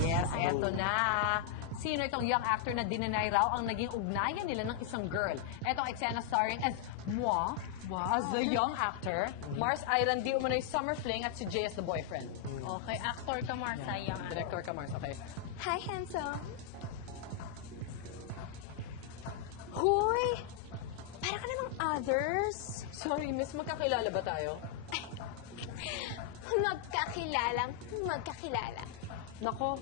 Yes, eto na. Sino itong young actor na dinanay raw ang naging ugnayan nila ng isang girl? Etong eksena starring as moi, as the young actor, Mars Island, di umano'y summer fling at si Jay as the boyfriend. Okay, actor ka, Mars. Sayang. Director ka, Mars, okay. Hi, handsome. Hoy! Para ka namang others. Sorry, miss, magkakilala ba tayo? Magkakilala. Nako,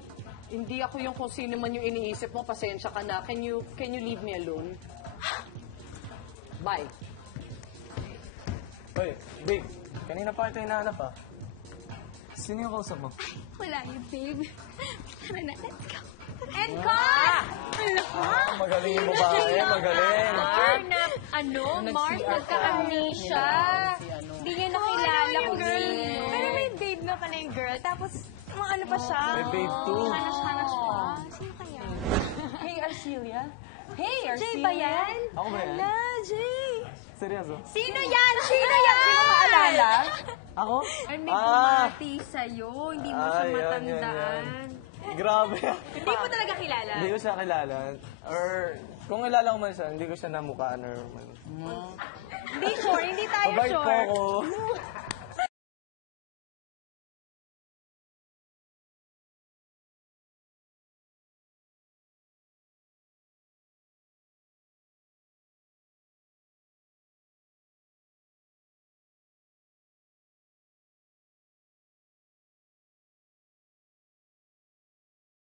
hindi ako yung kung sino man yung iniisip mo, pasensya ka na. Can you leave me alone? Bye. Hoy, babe, kanina pa ito hinahanap ah. Sino yung kausap mo? Wala yun, babe. Tara na, let's go. And cut! Magaling mo ba? Magaling. Mars, nagka-amnesia. Hindi niya nakilala kung sino. Pero may babe na pala yung girl. Tapos, mga ano pa siya. May babe too. Hanas-hanas pa. Sino kaya? Hey, Arcelia. Hey, Arcelia. Jay ba yan? Ako ba yan? Hala, Jay. Seryoso? Sino yan? Sino yan? Sino maalala? Ako? Ay, may bumati sa'yo. Hindi mo siya Yan, matandaan. Grabe. Hindi mo talaga kilala. Hindi ko siya kilala. Or, kung kilala ko man siya, hindi ko siya namukhaan or man. Hindi sure, hindi tayo Mabait po sure. ako.